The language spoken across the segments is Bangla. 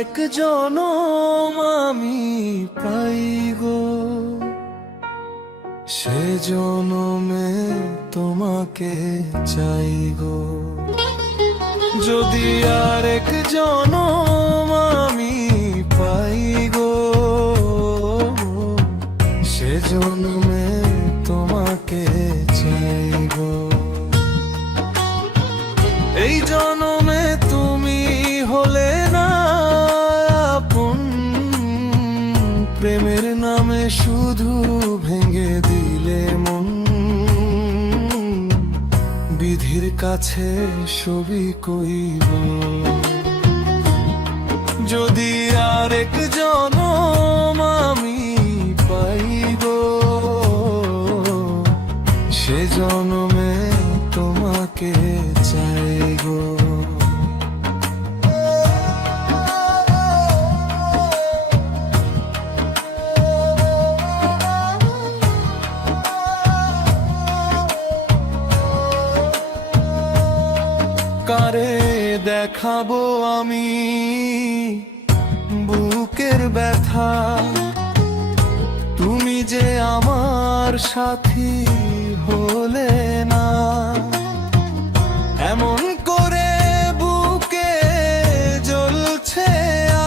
এক জনম আমি পাই গো, সে জনমে তোমাকে চাই গো। যদি আর এক জনম আমি পাই গো, সে জনমে তোমাকে চাই গো। এই জনমে তুমি হলে না আপন, প্রেমের নামে শুধু ভেঙে দিলে মন। বিধির কাছে সবই কইব, যদি আর এক জনম আমি পাই গো, সে জনমে তোমাকে চাই গো। কারে দেখাবো আমি বুকের ব্যথা, তুমি যে আমার সাথী হলে না। এমন করে বুকে জ্বলছে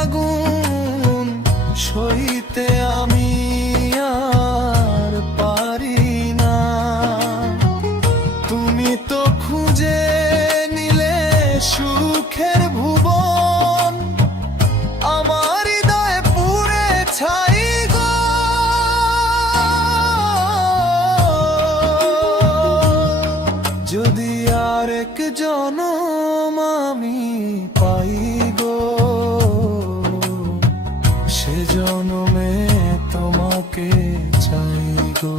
আগুন, সইতে আমি আর পারি না। তুমি তো খুঁজে সুখের ভুবন, আমার হৃদয়ে পুরে ছাই গো। যদি আর এক জনম আমি পাই গো, সে জনমে তোমাকে চাই গো।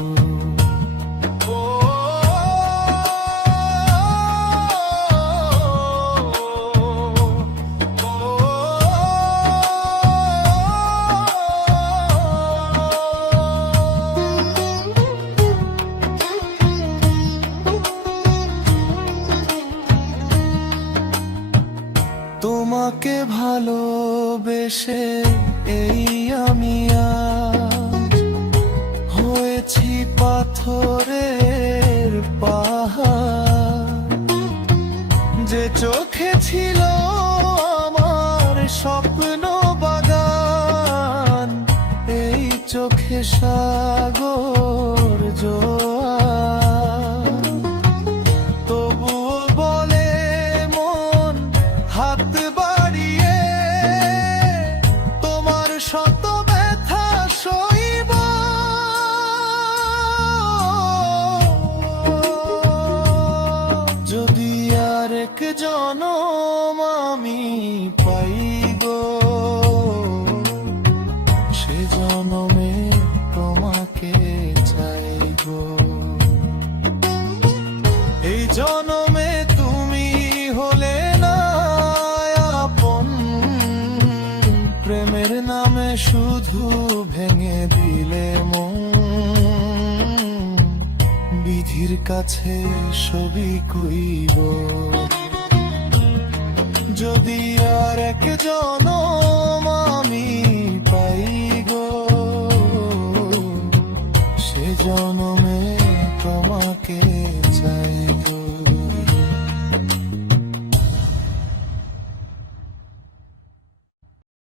তোমাকে ভালোবেসে এই আমি আজ হয়েছি পাথরের পাহাড়। যে চোখে ছিল আমার স্বপ্ন বাগান, এই চোখে সাগর জোয়ার। তবুও বলে মন হাত বাড়িয়ে, তোমার শত ব্যথা সইব। যদি আর এক জনম আমি পাই গো, সে জনমে তোমাকে চাই গো। এই জনমে তুমি হলে না আপন, প্রেমের নামে শুধু ভেঙে দিলে মন। বিধির কাছে সবই কইব, যদি আর এক জন